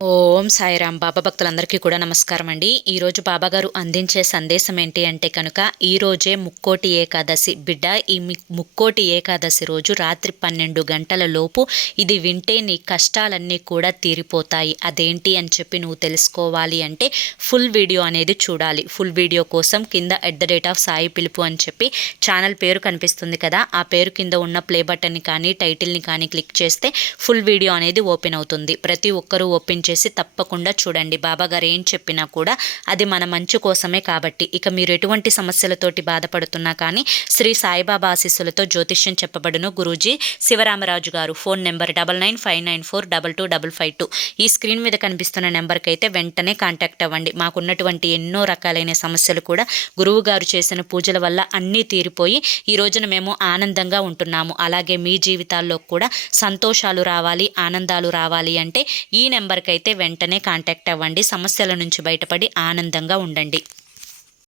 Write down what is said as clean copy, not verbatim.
ఓం సాయిరాం. బాబా భక్తులందరికీ కూడా నమస్కారం అండి. ఈరోజు బాబాగారు అందించే సందేశం ఏంటి అంటే కనుక, ఈరోజే ముక్కోటి ఏకాదశి బిడ్డ. ఈ ముక్కోటి ఏకాదశి రోజు రాత్రి 12 గంటల లోపు ఇది వింటే నీ కష్టాలన్నీ కూడా తీరిపోతాయి. అదేంటి అని చెప్పి నువ్వు తెలుసుకోవాలి అంటే ఫుల్ వీడియో అనేది చూడాలి. ఫుల్ వీడియో కోసం కింద @సాయి పిలుపు అని చెప్పి ఛానల్ పేరు కనిపిస్తుంది కదా, ఆ పేరు కింద ఉన్న ప్లే బటన్ని కానీ టైటిల్ని కానీ క్లిక్ చేస్తే ఫుల్ వీడియో అనేది ఓపెన్ అవుతుంది. ప్రతి ఒక్కరూ ఓపెన్ చేసి తప్పకుండా చూడండి. బాబాగారు ఏం చెప్పినా కూడా అది మన మంచి కోసమే కాబట్టి. ఇక మీరు ఎటువంటి సమస్యలతోటి బాధపడుతున్నా కానీ శ్రీ సాయిబాబా ఆశీస్సులతో జ్యోతిష్యం చెప్పబడును. గురూజీ శివరామరాజు గారు. Phone number 9959425552. ఈ స్క్రీన్ మీద కనిపిస్తున్న నెంబర్కి అయితే వెంటనే కాంటాక్ట్ అవ్వండి. మాకున్నటువంటి ఎన్నో రకాలైన సమస్యలు కూడా గురువు గారు చేసిన పూజల వల్ల అన్నీ తీరిపోయి ఈ రోజున మేము ఆనందంగా ఉంటున్నాము. అలాగే మీ జీవితాల్లో కూడా సంతోషాలు రావాలి, ఆనందాలు రావాలి అంటే ఈ నెంబర్కి అయితే వెంటనే కాంటాక్ట్ అవ్వండి. సమస్యల నుంచి బయటపడి ఆనందంగా ఉండండి.